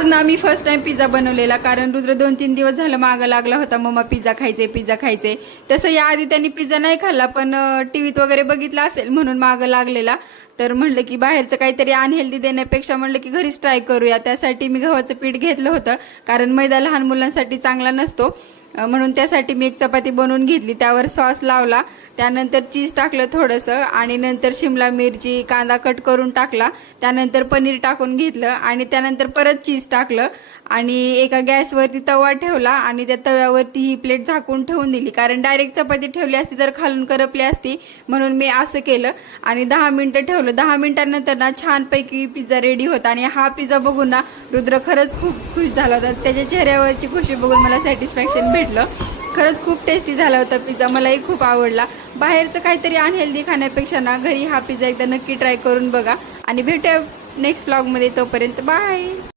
आज ना मी first time pizza बनवलेला, कारण रुद्र 2-3 दिवस झालं मागं लागला होता, मम्मा पिझ्झा खायचे पिझ्झा खायचे. तसं याआधी त्यांनी पिझ्झा नाही खाल्ला, पण टीव्हीत वगैरे बघितला असेल म्हणून मागं लागलेला. तर म्हणलं की बाहेरचं काहीतरी अनहेल्दी देण्यापेक्षा म्हणलं की घरीच ट्राय करूया. त्यासाठी मी गव्हाचं पीठ घेतलं होतं, कारण मैदा लहान मुलांसाठी चांगला नसतो. म्हणून त्यासाठी मी एक चपाती बनवून घेतली, त्यावर सॉस लावला, त्यानंतर चीज टाकलं थोडंसं, आणि नंतर शिमला मिरची कांदा कट करून टाकला, त्यानंतर पनीर टाकून घेतलं, आणि त्यानंतर परत चीज टाकलं, आणि एका गॅसवरती तवा ठेवला, आणि त्या तव्यावरती ही प्लेट झाकून ठेवून दिली, कारण डायरेक्ट चपाती ठेवली असती तर खालून करपली असती, म्हणून मी असं केलं. आणि 10 मिनटं ठेवलं. 10 मिनिटांनंतर ना छानपैकी पिझ्झा रेडी होता. आणि हा पिझ्झा बघून ना रुद्र खरंच खूप खुश झाला होता. त्याच्या चेहऱ्यावरची खुशी बघून मला सॅटिस्फॅक्शन भेटलं. खरंच खूप टेस्टी झाला होता पिझ्झा, मलाही खूप आवडला. बाहेरचं काहीतरी अनहेल्दी खाण्यापेक्षा ना घरी हा पिझ्झा एकदा नक्की ट्राय करून बघा. आणि भेटूया नेक्स्ट व्लॉगमध्ये, तोपर्यंत बाय.